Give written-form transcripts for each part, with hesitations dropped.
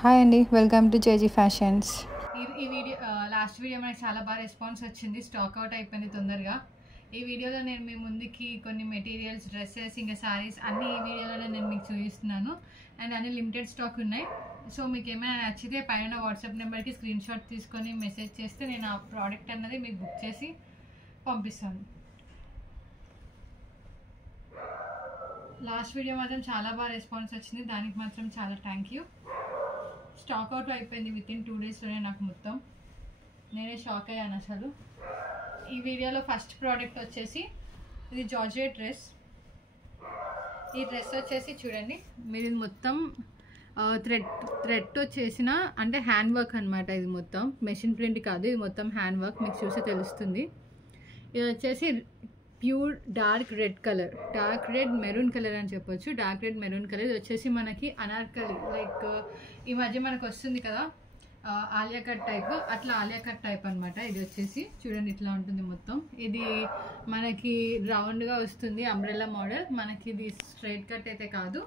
Hi అండి, welcome to JG fashions. ఈ video last video మనకి చాలా బాగా రెస్పాన్స్ వచ్చింది. స్టాక్ అవుట్ అయిపోయింది తొందరగా. ఈ వీడియోలో నేను మీ ముందుకి కొన్ని మెటీరియల్స్, డ్రెస్సెస్, ఇంకా శారీస్ అన్ని ఈ వీడియోలోనే నేను మీకు చూపిస్తున్నాను. అండ్ అన్ని లిమిటెడ్ స్టాక్ ఉన్నాయి. సో మీకు ఏమైనా నచ్చితే పైన వాట్సాప్ నెంబర్కి స్క్రీన్ షాట్ తీసుకొని మెసేజ్ చేస్తే నేను ఆ ప్రోడక్ట్ అన్నది మీకు బుక్ చేసి పంపిస్తాను. లాస్ట్ వీడియో మాత్రం చాలా బాగా రెస్పాన్స్ వచ్చింది, దానికి మాత్రం చాలా థ్యాంక్ యూ. స్టాక్ అవుట్ అయిపోయింది వితిన్ 2 డేస్లోనే. నాకు మొత్తం నేనే షాక్ అయ్యాను అసలు. ఈ వీడియోలో ఫస్ట్ ప్రోడక్ట్ వచ్చేసి ఇది జార్జెట్ డ్రెస్. ఈ డ్రెస్ వచ్చేసి చూడండి, మీరు ఇది మొత్తం థ్రెడ్ వచ్చేసిన అంటే హ్యాండ్ వర్క్ అనమాట. ఇది మొత్తం మెషిన్ ప్రింట్ కాదు, ఇది మొత్తం హ్యాండ్ వర్క్. మీకు చూస్తే తెలుస్తుంది. ఇది వచ్చేసి pure dark red colour, dark red maroon colour అని చెప్పొచ్చు. Dark red maroon colour. ఇది వచ్చేసి మనకి అనార్కలి, లైక్ ఈ మధ్య మనకు వస్తుంది కదా ఆలియా కట్ టైప్, అట్లా ఆలియా కట్ టైప్ అనమాట. ఇది వచ్చేసి చూడండి ఇట్లా ఉంటుంది మొత్తం. ఇది మనకి రౌండ్గా వస్తుంది, అంబ్రెల్లా మోడల్. మనకి ఇది స్ట్రైట్ కట్ అయితే కాదు.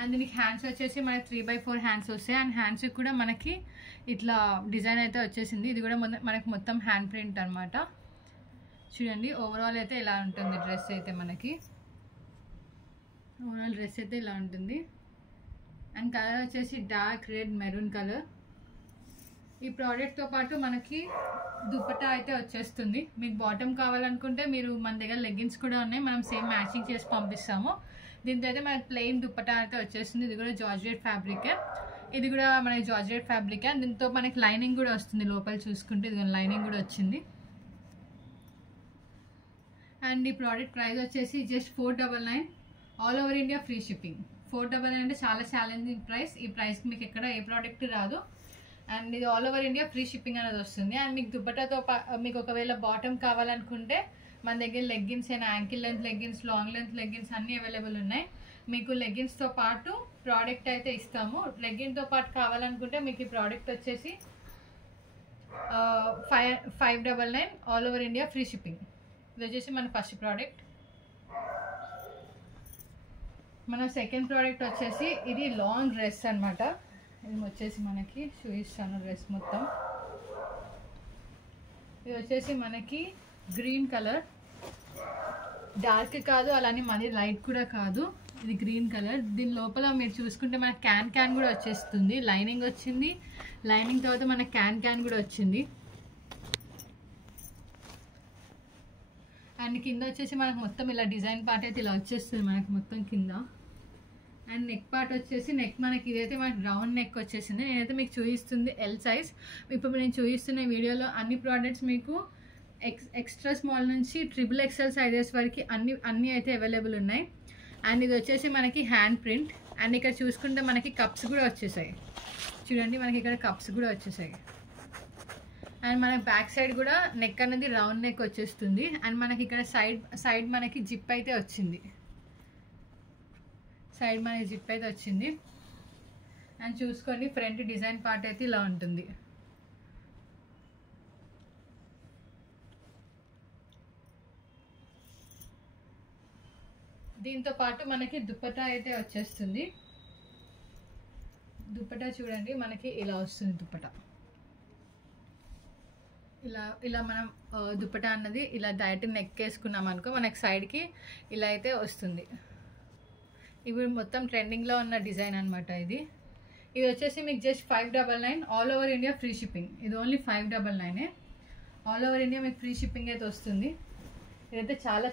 అండ్ దీనికి హ్యాండ్స్ వచ్చేసి మనకి 3/4 హ్యాండ్స్ వస్తాయి. అండ్ హ్యాండ్స్కి కూడా మనకి ఇట్లా డిజైన్ అయితే వచ్చేసింది. ఇది కూడా మనకి మొత్తం హ్యాండ్ ప్రింట్ అనమాట. చూడండి ఓవరాల్ అయితే ఇలా ఉంటుంది డ్రెస్ అయితే. మనకి ఓవరాల్ డ్రెస్ అయితే ఇలా ఉంటుంది. అండ్ కలర్ వచ్చేసి డార్క్ రెడ్ మెరూన్ కలర్. ఈ ప్రోడక్ట్తో పాటు మనకి దుపట్టా అయితే వచ్చేస్తుంది. మీకు బాటమ్ కావాలనుకుంటే మీరు మన దగ్గర లెగ్గిన్స్ కూడా ఉన్నాయి, మనం సేమ్ మ్యాచింగ్ చేసి పంపిస్తాము. దీంతో అయితే మనకి ప్లెయిన్ దుపట్టా అయితే వచ్చేస్తుంది. ఇది కూడా జార్జెట్ ఫ్యాబ్రికే. ఇది కూడా మనకి జార్జెట్ ఫ్యాబ్రికే. దీంతో మనకి లైనింగ్ కూడా వస్తుంది లోపల చూసుకుంటే. ఇది లైనింగ్ కూడా వచ్చింది. అండ్ ఈ ప్రోడక్ట్ ప్రైస్ వచ్చేసి just 499, all over India free shipping. 499 అంటే చాలా ఛాలెంజింగ్ ప్రైస్. ఈ ప్రైస్కి మీకు ఎక్కడ ఏ ప్రోడక్ట్ రాదు. అండ్ ఇది all over India free shipping అనేది వస్తుంది. అండ్ మీకు దుపట్టాతో మీకు ఒకవేళ బాటమ్ కావాలనుకుంటే మన దగ్గర లెగ్గిన్స్ అయినా, ankle length leggings, long length leggings అన్నీ అవైలబుల్ ఉన్నాయి. మీకు లెగ్గిన్స్తో పాటు ప్రోడక్ట్ అయితే ఇస్తాము. లెగ్గిన్తో పాటు కావాలనుకుంటే మీకు ఈ ప్రోడక్ట్ వచ్చేసి 599, all over India free shipping. ఇది వచ్చేసి మన ఫస్ట్ ప్రోడక్ట్. మన సెకండ్ ప్రోడక్ట్ వచ్చేసి ఇది లాంగ్ డ్రెస్ అనమాట. ఇది వచ్చేసి మనకి చూపిస్తాను డ్రెస్ మొత్తం. ఇది వచ్చేసి మనకి గ్రీన్ కలర్, డార్క్ కాదు అలానే మరీ లైట్ కూడా కాదు, ఇది గ్రీన్ కలర్. దీని లోపల మీరు చూసుకుంటే మనకి క్యాన్ కూడా వచ్చేస్తుంది. లైనింగ్ వచ్చింది, లైనింగ్ తర్వాత మనకి క్యాన్ కూడా వచ్చింది. అండ్ కింద వచ్చేసి మనకు మొత్తం ఇలా డిజైన్ పార్ట్ అయితే ఇలా వచ్చేస్తుంది మనకి మొత్తం కింద. అండ్ నెక్ పార్ట్ వచ్చేసి నెక్ మనకి ఇదైతే మనకి రౌండ్ నెక్ వచ్చేసింది. నేనైతే మీకు చూపిస్తుంది ఎల్ సైజ్. ఇప్పుడు నేను చూపిస్తున్న వీడియోలో అన్ని ప్రోడక్ట్స్ మీకు ఎక్స్ట్రా స్మాల్ నుంచి XXL సైజెస్ వరకు అన్నీ అయితే అవైలబుల్ ఉన్నాయి. అండ్ ఇది వచ్చేసి మనకి హ్యాండ్ ప్రింట్. అండ్ ఇక్కడ చూసుకుంటే మనకి కప్స్ కూడా వచ్చేసాయి. చూడండి మనకి ఇక్కడ కప్స్ కూడా వచ్చేసాయి. అండ్ మనకి బ్యాక్ సైడ్ కూడా నెక్ అనేది రౌండ్ నెక్ వచ్చేస్తుంది. అండ్ మనకి ఇక్కడ సైడ్ మనకి జిప్ అయితే వచ్చింది. సైడ్ మనకి జిప్ అయితే వచ్చింది. అండ్ చూసుకోండి ఫ్రంట్ డిజైన్ పార్ట్ అయితే ఇలా ఉంటుంది. దీంతో పాటు మనకి దుపట్టా అయితే వచ్చేస్తుంది. దుపట్టా చూడండి మనకి ఇలా వస్తుంది. దుపట్టా ఇలా మనం దుపట్టా అన్నది ఇలా డైరెక్ట్ నెక్ వేసుకున్నాం అనుకో మనకి సైడ్కి ఇలా అయితే వస్తుంది. ఇప్పుడు మొత్తం ట్రెండింగ్లో ఉన్న డిజైన్ అనమాట ఇది. ఇది వచ్చేసి మీకు just 599, all over India free shipping. ఇది ఓన్లీ 599, ఆల్ ఓవర్ ఇండియా మీకు ఫ్రీ షిప్పింగ్ అయితే వస్తుంది. ఇదైతే చాలా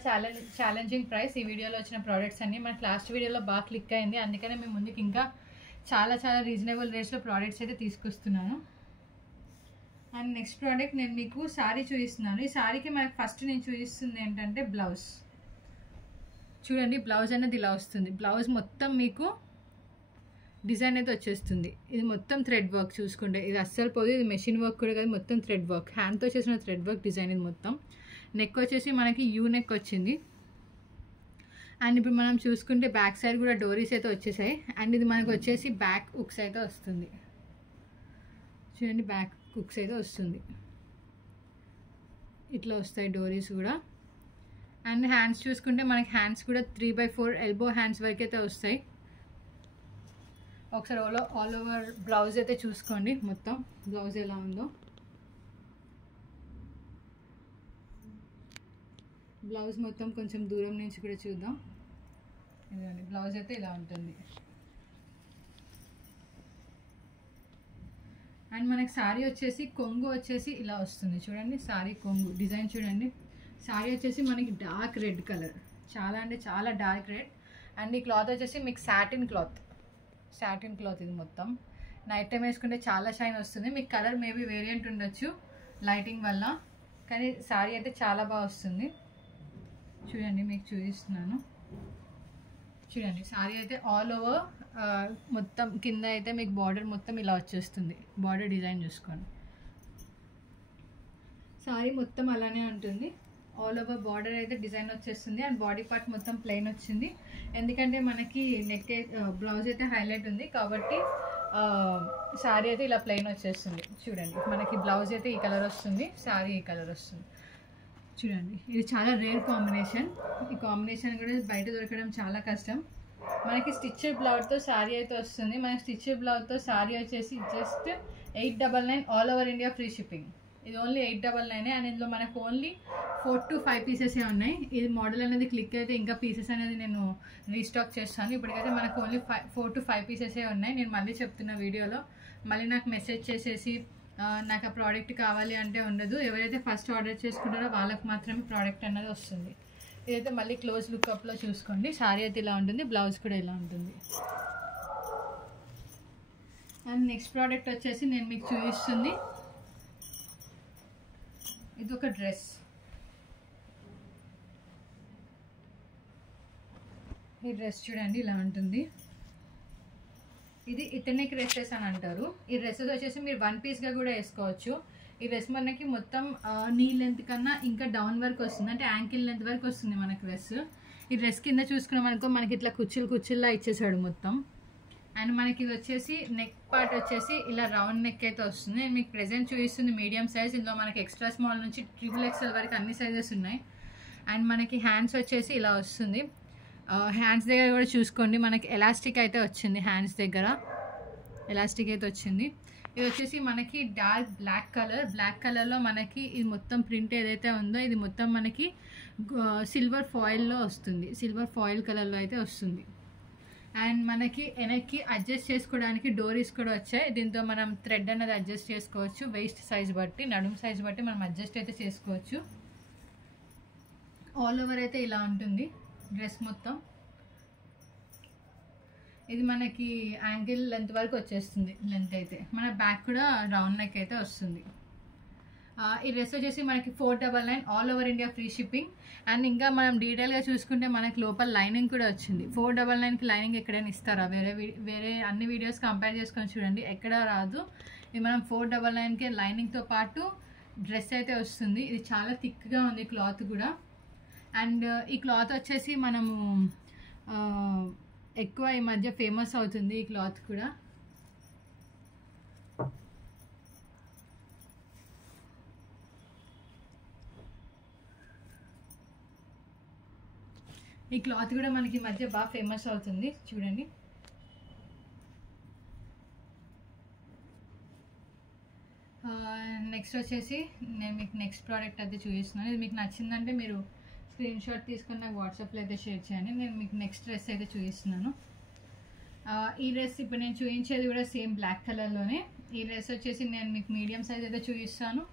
ఛాలెంజింగ్ ప్రైస్. ఈ వీడియోలో వచ్చిన ప్రోడక్ట్స్ అన్నీ మనకి లాస్ట్ వీడియోలో బాగా క్లిక్ అయింది. అందుకనే మేము ముందుకు ఇంకా చాలా రీజనబుల్ రేట్స్లో ప్రోడక్ట్స్ అయితే తీసుకొస్తున్నాను. అండ్ నెక్స్ట్ ప్రోడక్ట్ నేను మీకు శారీ చూపిస్తున్నాను. ఈ శారీకి మనకి ఫస్ట్ నేను చూపిస్తుంది ఏంటంటే బ్లౌజ్. చూడండి బ్లౌజ్ అనేది ఇలా వస్తుంది. బ్లౌజ్ మొత్తం మీకు డిజైన్ అయితే వచ్చేస్తుంది. ఇది మొత్తం థ్రెడ్ వర్క్. చూసుకుంటే ఇది అస్సలు పోదు, ఇది మెషిన్ వర్క్ కూడా కాదు, మొత్తం థ్రెడ్ వర్క్, హ్యాండ్తో చేసిన థ్రెడ్ వర్క్ డిజైన్ ఇది మొత్తం. నెక్ వచ్చేసి మనకి యూ నెక్ వచ్చింది. అండ్ ఇప్పుడు మనం చూసుకుంటే బ్యాక్ సైడ్ కూడా డోరీస్ అయితే వచ్చేసాయి. అండ్ ఇది మనకు వచ్చేసి బ్యాక్ హుక్స్ అయితే వస్తుంది. చూడండి బ్యాక్ హుక్స్ అయితే వస్తుంది. ఇట్లా వస్తాయి డోరీస్ కూడా. అండ్ హ్యాండ్స్ చూసుకుంటే మనకి హ్యాండ్స్ కూడా 3/4 ఎల్బో హ్యాండ్స్ వరకు అయితే వస్తాయి. ఒకసారి ఆల్ ఓవర్ బ్లౌజ్ అయితే చూసుకోండి, మొత్తం బ్లౌజ్ ఎలా ఉందో. బ్లౌజ్ మొత్తం కొంచెం దూరం నుంచి కూడా చూద్దాం. ఇదండి బ్లౌజ్ అయితే ఇలా ఉంటుంది. అండ్ మనకి శారీ వచ్చేసి కొంగు వచ్చేసి ఇలా వస్తుంది చూడండి. శారీ కొంగు డిజైన్ చూడండి. శారీ వచ్చేసి మనకి డార్క్ రెడ్ కలర్, చాలా అంటే చాలా డార్క్ రెడ్. అండ్ ఈ క్లాత్ వచ్చేసి మీకు సాటిన్ క్లాత్ ఇది మొత్తం. నైట్ టైం వేసుకుంటే చాలా షైన్ వస్తుంది. మీకు కలర్ మేబీ వేరియంట్ ఉండొచ్చు లైటింగ్ వల్ల, కానీ శారీ అయితే చాలా బాగా వస్తుంది. చూడండి మీకు చూపిస్తున్నాను. చూడండి శారీ అయితే ఆల్ ఓవర్ మొత్తం కింద అయితే మీకు బార్డర్ మొత్తం ఇలా వచ్చేస్తుంది. బార్డర్ డిజైన్ చూసుకోండి. శారీ మొత్తం అలానే ఉంటుంది. ఆల్ ఓవర్ బార్డర్ అయితే డిజైన్ వచ్చేస్తుంది. అండ్ బాడీ పార్ట్ మొత్తం ప్లెయిన్ వచ్చింది. ఎందుకంటే మనకి నెక్ బ్లౌజ్ అయితే హైలైట్ ఉంది కాబట్టి శారీ అయితే ఇలా ప్లెయిన్ వచ్చేస్తుంది. చూడండి మనకి బ్లౌజ్ అయితే ఈ కలర్ వస్తుంది, శారీ ఈ కలర్ వస్తుంది. చూడండి ఇది చాలా రేర్ కాంబినేషన్. ఈ కాంబినేషన్ కూడా బయట దొరకడం చాలా కష్టం. మనకి స్టిచ్డ్ బ్లౌజ్తో శారీ అయితే వస్తుంది. మనకి స్టిచ్డ్ బ్లౌజ్తో శారీ వచ్చేసి just 899 all over India free shipping. ఇది ఓన్లీ 899. అండ్ ఇందులో మనకు ఓన్లీ 4 to 5 పీసెసే ఉన్నాయి. ఇది మోడల్ అనేది క్లిక్ అయితే ఇంకా పీసెస్ అనేది నేను రీస్టాక్ చేస్తాను. ఇప్పటికైతే మనకు ఓన్లీ 4 to 5 పీసెసే ఉన్నాయి. నేను మళ్ళీ చెప్తున్న వీడియోలో, మళ్ళీ నాకు మెసేజ్ చేసేసి నాకు ఆ ప్రోడక్ట్ కావాలి అంటే ఉండదు. ఎవరైతే ఫస్ట్ ఆర్డర్ చేసుకుంటారో వాళ్ళకి మాత్రమే ప్రోడక్ట్ అన్నది వస్తుంది. ఇదైతే మళ్ళీ క్లోజ్ లుక్అప్లో చూసుకోండి. శారీ అయితే ఇలా ఉంటుంది, బ్లౌజ్ కూడా ఇలా ఉంటుంది. అండ్ నెక్స్ట్ ప్రోడక్ట్ వచ్చేసి నేను మీకు చూపిస్తుంది, ఇది ఒక డ్రెస్. ఈ డ్రెస్ చూడండి ఇలా ఉంటుంది. ఇది ఇథనిక్ డ్రెస్సెస్ అని అంటారు. ఈ డ్రెస్సెస్ వచ్చేసి మీరు 1 పీస్గా కూడా వేసుకోవచ్చు. ఈ డ్రెస్ మనకి మొత్తం నీ లెంత్ కన్నా ఇంకా డౌన్ వరకు వస్తుంది, అంటే యాంకిల్ లెంత్ వరకు వస్తుంది మనకి డ్రెస్. ఈ డ్రెస్ కింద చూసుకున్నాం అనుకో మనకి ఇట్లా కుచ్చుల్లా ఇచ్చేసాడు మొత్తం. అండ్ మనకి ఇది వచ్చేసి నెక్ పార్ట్ వచ్చేసి ఇలా రౌండ్ నెక్ అయితే వస్తుంది. నేను మీకు ప్రెజెంట్ చూపిస్తుంది మీడియం సైజ్. ఇందులో మనకి ఎక్స్ట్రా స్మాల్ నుంచి XXL వరకు అన్ని సైజెస్ ఉన్నాయి. అండ్ మనకి హ్యాండ్స్ వచ్చేసి ఇలా వస్తుంది. హ్యాండ్స్ దగ్గర కూడా చూసుకోండి, మనకి ఎలాస్టిక్ అయితే వచ్చింది. హ్యాండ్స్ దగ్గర ఎలాస్టిక్ అయితే వచ్చింది. ఇది వచ్చేసి మనకి డార్క్ బ్లాక్ కలర్లో మనకి ఇది మొత్తం ప్రింట్ ఏదైతే ఉందో ఇది మొత్తం మనకి సిల్వర్ ఫాయిల్లో వస్తుంది. సిల్వర్ ఫాయిల్ కలర్లో అయితే వస్తుంది. అండ్ మనకి వెనక్కి అడ్జస్ట్ చేసుకోవడానికి డోరీస్ కూడా వచ్చాయి. దీంతో మనం థ్రెడ్ అనేది అడ్జస్ట్ చేసుకోవచ్చు. వేస్ట్ సైజ్ బట్టి, నడుము సైజ్ బట్టి మనం అడ్జస్ట్ అయితే చేసుకోవచ్చు. ఆల్ ఓవర్ అయితే ఇలా ఉంటుంది డ్రెస్ మొత్తం. ఇది మనకి యాంకిల్ లెంత్ వరకు వచ్చేస్తుంది. లెంత్ అయితే మన బ్యాక్ కూడా రౌండ్ నెక్ అయితే వస్తుంది. ఈ డ్రెస్ వచ్చేసి మనకి 499 all over India free shipping. And ఇంకా మనం డీటెయిల్గా చూసుకుంటే మనకి లోపల లైనింగ్ కూడా వచ్చింది. 499కి లైనింగ్ ఎక్కడైనా ఇస్తారా? వేరే అన్ని వీడియోస్ కంపేర్ చేసుకొని చూడండి, ఎక్కడ రాదు. ఇది మనం 499కి లైనింగ్తో పాటు డ్రెస్ అయితే వస్తుంది. ఇది చాలా థిక్గా ఉంది క్లాత్ కూడా. అండ్ ఈ క్లాత్ వచ్చేసి మనము ఎక్కువ ఈ మధ్య ఫేమస్ అవుతుంది ఈ క్లాత్ కూడా. ఈ క్లాత్ కూడా మనకి ఈ మధ్య బాగా ఫేమస్ అవుతుంది చూడండి. నెక్స్ట్ వచ్చేసి నేను మీకు నెక్స్ట్ ప్రోడక్ట్ అయితే చూపిస్తున్నాను. ఇది మీకు నచ్చిందంటే మీరు స్క్రీన్ షాట్ తీసుకొని నాకు వాట్సాప్లో అయితే షేర్ చేయండి. నేను మీకు నెక్స్ట్ డ్రెస్ అయితే చూపిస్తున్నాను. ఈ డ్రెస్ ఇప్పుడు నేను చూపించేది కూడా సేమ్ బ్లాక్ కలర్లోనే. ఈ డ్రెస్ వచ్చేసి నేను మీకు మీడియం సైజ్ అయితే చూపిస్తాను.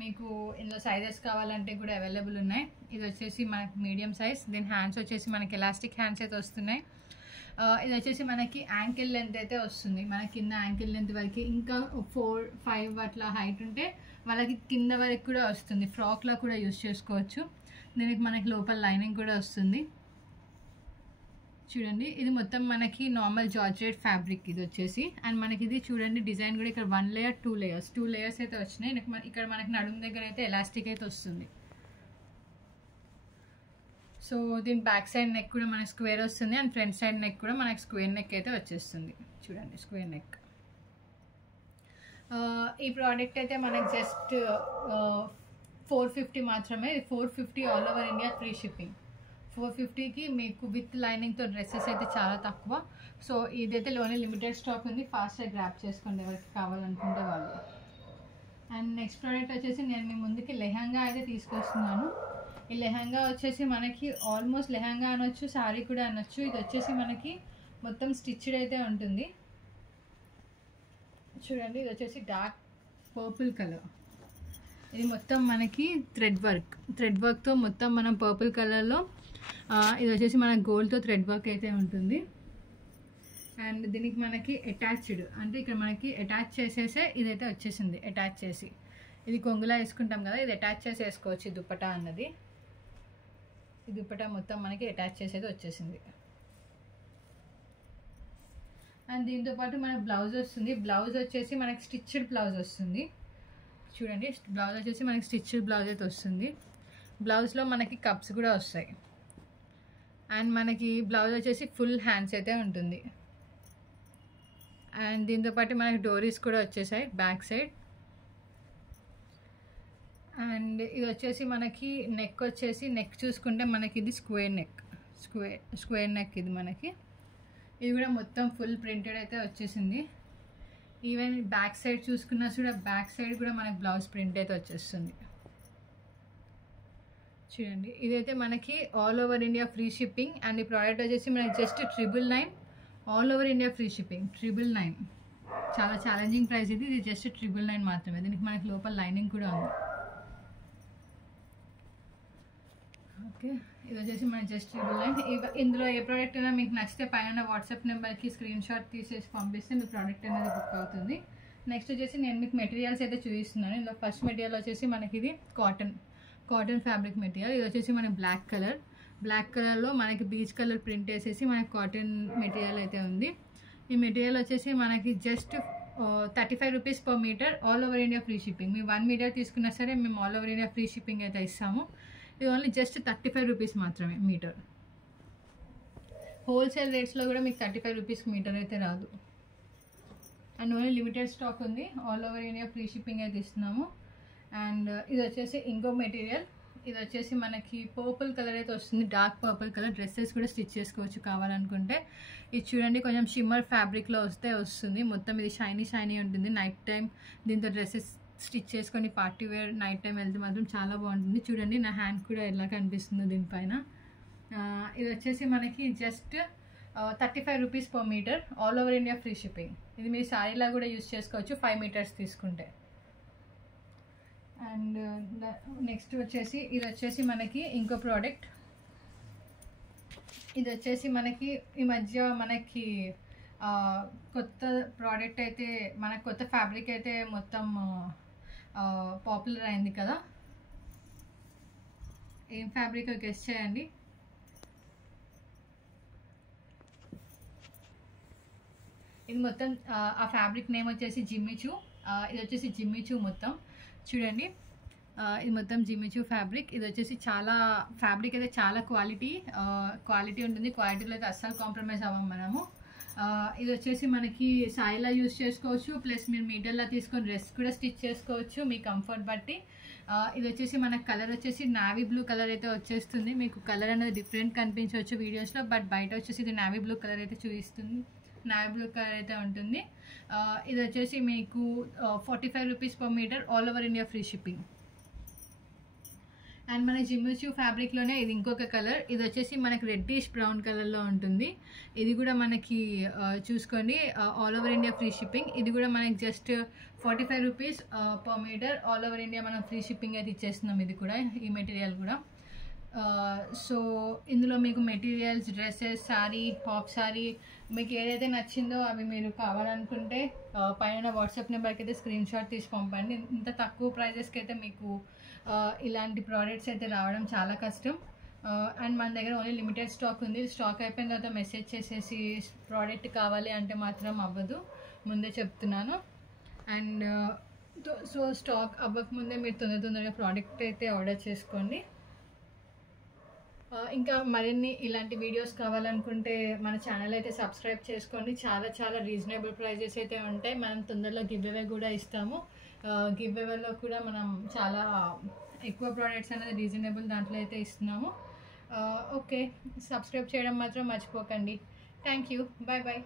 మీకు ఇందులో సైజెస్ కావాలంటే కూడా అవైలబుల్ ఉన్నాయి. ఇది వచ్చేసి మనకి మీడియం సైజ్. దీని హ్యాండ్స్ వచ్చేసి మనకి ఎలాస్టిక్ హ్యాండ్స్ అయితే వస్తున్నాయి. ఇది వచ్చేసి మనకి యాంకిల్ లెంత్ అయితే వస్తుంది. మన కింద యాంకిల్ లెంత్ వరకు, ఇంకా 4-5 అట్లా హైట్ ఉంటే వాళ్ళకి కింద వరకు కూడా వస్తుంది. ఫ్రాక్లో కూడా యూస్ చేసుకోవచ్చు. దీనికి మనకి లోపల లైనింగ్ కూడా వస్తుంది చూడండి. ఇది మొత్తం మనకి నార్మల్ జార్జెట్ ఫ్యాబ్రిక్ ఇది వచ్చేసి. అండ్ మనకి ఇది చూడండి డిజైన్ కూడా ఇక్కడ 1 లేయర్ 2 లేయర్స్ అయితే వచ్చినాయి. ఇక్కడ మనకి నడుము దగ్గర అయితే ఎలాస్టిక్ అయితే వస్తుంది. సో దీని బ్యాక్ సైడ్ నెక్ కూడా మనకి స్క్వేర్ వస్తుంది. అండ్ ఫ్రంట్ సైడ్ నెక్ కూడా మనకి స్క్వేర్ నెక్ అయితే వచ్చేస్తుంది చూడండి, స్క్వేర్ నెక్. ఈ ప్రోడక్ట్ అయితే మనకి జస్ట్ 450 మాత్రమే. 450 all over India free shipping. 450కి మీకు విత్ లైనింగ్తో డ్రెస్సెస్ అయితే చాలా తక్కువ. సో ఇదైతే ఓన్లీ లిమిటెడ్ స్టాక్ ఉంది, ఫాస్ట్గా గ్రాప్ చేసుకోండి ఎవరికి కావాలనుకుంటే వాళ్ళు. అండ్ నెక్స్ట్ ప్రోడక్ట్ వచ్చేసి నేను మీ ముందుకి లెహంగా అయితే తీసుకొస్తున్నాను. ఈ లెహంగా వచ్చేసి మనకి ఆల్మోస్ట్ లెహంగా అనొచ్చు, శారీ కూడా అనొచ్చు. ఇది వచ్చేసి మనకి మొత్తం స్టిచ్డ్ అయితే ఉంటుంది. చూడండి, ఇది వచ్చేసి డార్క్ పర్పుల్ కలర్. ఇది మొత్తం మనకి థ్రెడ్ వర్క్తో మొత్తం మనం పర్పుల్ కలర్లో, ఇది వచ్చేసి మన గోల్డ్తో థ్రెడ్ వర్క్ అయితే ఉంటుంది. అండ్ దీనికి మనకి అటాచ్డ్ అంటే ఇక్కడ మనకి అటాచ్ చేసేసే ఇదైతే వచ్చేసింది. అటాచ్ చేసి ఇది కొంగులా వేసుకుంటాం కదా, ఇది అటాచ్ చేసి వేసుకోవచ్చు. ఈ దుప్పటా అన్నది, ఈ దుప్పటా మొత్తం మనకి అటాచ్ చేసేది వచ్చేసింది. అండ్ దీంతోపాటు మనకు బ్లౌజ్ వస్తుంది. బ్లౌజ్ వచ్చేసి మనకి స్టిచ్డ్ బ్లౌజ్ వస్తుంది. చూడండి, బ్లౌజ్ వచ్చేసి మనకి స్టిచ్డ్ బ్లౌజ్ అయితే వస్తుంది. బ్లౌజ్లో మనకి కప్స్ కూడా వస్తాయి. అండ్ మనకి బ్లౌజ్ వచ్చేసి ఫుల్ హ్యాండ్స్ అయితే ఉంటుంది. అండ్ దీంతోపాటు మనకి డోరీస్ కూడా వచ్చేసాయి బ్యాక్ సైడ్. అండ్ ఇది వచ్చేసి మనకి నెక్ వచ్చేసి, నెక్ చూసుకుంటే మనకి ఇది స్క్వేర్ నెక్ ఇది మనకి. ఇది కూడా మొత్తం ఫుల్ ప్రింటెడ్ అయితే వచ్చేసింది. ఈవెన్ బ్యాక్ సైడ్ చూసుకున్నా కూడా బ్యాక్ సైడ్ కూడా మనకి బ్లౌజ్ ప్రింట్ అయితే వచ్చేస్తుంది. చూడండి, ఇదైతే మనకి all over India free shipping. And ఈ ప్రోడక్ట్ వచ్చేసి మనకి just 999 all over India free shipping. 999 చాలా ఛాలెంజింగ్ ప్రైస్ ఇది. ఇది జస్ట్ 999 మాత్రమే. దీనికి మనకి లోపల లైనింగ్ కూడా ఉంది. ఓకే, ఇది వచ్చేసి మన జస్ట్ 999. ఇందులో ఏ ప్రోడక్ట్ అయినా మీకు నచ్చితే పైన వాట్సాప్ నెంబర్కి స్క్రీన్ షాట్ తీసేసి పంపిస్తే మీ ప్రోడక్ట్ అనేది బుక్ అవుతుంది. నెక్స్ట్ వచ్చేసి నేను మీకు మెటీరియల్స్ అయితే చూపిస్తున్నాను. ఇందులో ఫస్ట్ మెటీరియల్ వచ్చేసి మనకి ఇది కాటన్ ఫ్యాబ్రిక్ మెటీరియల్. ఇది వచ్చేసి మన బ్లాక్ కలర్లో మనకి బీచ్ కలర్ ప్రింట్ వేసేసి మనకి కాటన్ మెటీరియల్ అయితే ఉంది. ఈ మెటీరియల్ వచ్చేసి మనకి just 35 rupees per metre, all over India free shipping. మీ 1 మీటర్ తీసుకున్నా సరే మేము all over India free shipping అయితే ఇస్తాము. ఇది ఓన్లీ జస్ట్ 35 రూపీస్ మాత్రమే మీటర్. హోల్సేల్ రేట్స్లో కూడా మీకు 35 రూపీస్కి మీటర్ అయితే రాదు. అండ్ ఓన్లీ లిమిటెడ్ స్టాక్ ఉంది, all over India free shipping అయితే ఇస్తున్నాము. అండ్ ఇది వచ్చేసి ఇంకో మెటీరియల్. ఇది వచ్చేసి మనకి పర్పుల్ కలర్ అయితే వస్తుంది, డార్క్ పర్పుల్ కలర్. డ్రెస్సెస్ కూడా స్టిచ్ చేసుకోవచ్చు కావాలనుకుంటే. ఇది చూడండి, కొంచెం షిమ్మర్ ఫ్యాబ్రిక్లో వస్తుంది. మొత్తం ఇది షైనీ ఉంటుంది. నైట్ టైం దీంతో డ్రెస్సెస్ స్టిచ్ చేసుకొని పార్టీ వేర్ నైట్ టైం వెళ్తే మాత్రం చాలా బాగుంటుంది. చూడండి, నా హ్యాండ్ కూడా ఎలా కనిపిస్తుందో దీనిపైన. ఇది వచ్చేసి మనకి just 35 rupees per metre, all over India free shipping. ఇది మీరు శారీలా కూడా యూజ్ చేసుకోవచ్చు 5 మీటర్స్ తీసుకుంటే. అండ్ నెక్స్ట్ వచ్చేసి ఇది వచ్చేసి మనకి ఇంకో ప్రోడక్ట్. ఇది వచ్చేసి మనకి ఈ మధ్య మనకి కొత్త ప్రోడక్ట్ అయితే, మనకు కొత్త ఫ్యాబ్రిక్ అయితే మొత్తం పాపులర్ అయింది కదా. ఏం ఫ్యాబ్రిక్ గెస్ చేయండి. ఇది మొత్తం ఆ ఫ్యాబ్రిక్ నేమ్ వచ్చేసి జిమ్మిచూ. ఇది వచ్చేసి జిమ్మిచూ మొత్తం. చూడండి, ఇది మొత్తం జిమ్మిచూ ఫ్యాబ్రిక్. ఇది వచ్చేసి చాలా ఫ్యాబ్రిక్ అయితే చాలా క్వాలిటీ ఉంటుంది. క్వాలిటీలో అయితే అస్సలు కాంప్రమైజ్ అవ్వం మనము. ఇది వచ్చేసి మనకి సాయిలా యూజ్ చేసుకోవచ్చు, ప్లస్ మీరు మీటర్లా తీసుకొని డ్రెస్ కూడా స్టిచ్ చేసుకోవచ్చు మీ కంఫర్ట్ బట్టి. ఇది వచ్చేసి మన కలర్ వచ్చేసి నావీ బ్లూ కలర్ అయితే వచ్చేస్తుంది. మీకు కలర్ అనేది డిఫరెంట్ కనిపించవచ్చు వీడియోస్లో, బట్ బయట వచ్చేసి ఇది నావీ బ్లూ కలర్ అయితే చూపిస్తుంది. నావీ బ్లూ కలర్ అయితే ఉంటుంది. ఇది వచ్చేసి మీకు 45 rupees per metre, all over India free shipping. And మన జిమ్మిచూ ఫ్యాబ్రిక్లోనే ఇది ఇంకొక కలర్. ఇది వచ్చేసి మనకి రెడ్డిష్ బ్రౌన్ కలర్లో ఉంటుంది. ఇది కూడా మనకి చూసుకోండి, all over India free shipping. ఇది కూడా మనకి just 45 rupees per metre, all over India మనం ఫ్రీ షిప్పింగ్ అయితే ఇచ్చేస్తున్నాం. ఇది కూడా, ఈ మెటీరియల్ కూడా. సో ఇందులో మీకు materials, dresses, sari, half sari మీకు ఏదైతే నచ్చిందో అవి మీరు కావాలనుకుంటే పైన వాట్సాప్ నెంబర్కి అయితే స్క్రీన్ షాట్ తీసి పంపండి. ఇంత తక్కువ ప్రైజెస్కి అయితే మీకు ఇలాంటి ప్రోడక్ట్స్ అయితే రావడం చాలా కష్టం. అండ్ మన దగ్గర ఓన్లీ లిమిటెడ్ స్టాక్ ఉంది. స్టాక్ అయిపోయిన తర్వాత మెసేజ్ చేసేసి ప్రోడక్ట్ కావాలి అంటే మాత్రం అవ్వదు, ముందే చెప్తున్నాను. అండ్ సో స్టాక్ అవ్వకముందే మీరు తొందరగా ప్రోడక్ట్ అయితే ఆర్డర్ చేసుకోండి. ఇంకా మరిన్ని ఇలాంటి వీడియోస్ కావాలనుకుంటే మన ఛానల్ అయితే సబ్స్క్రైబ్ చేసుకోండి. చాలా రీజనబుల్ ప్రైజెస్ అయితే ఉంటాయి. మనం తొందరలో గివ్ అవే కూడా ఇస్తాము. గివ్ అవేలో కూడా మనం చాలా ఎక్కువ ప్రోడక్ట్స్ అనేది రీజనబుల్ దాంట్లో అయితే ఇస్తున్నాము. ఓకే, సబ్స్క్రైబ్ చేయడం మాత్రం మర్చిపోకండి. Thank you, bye bye.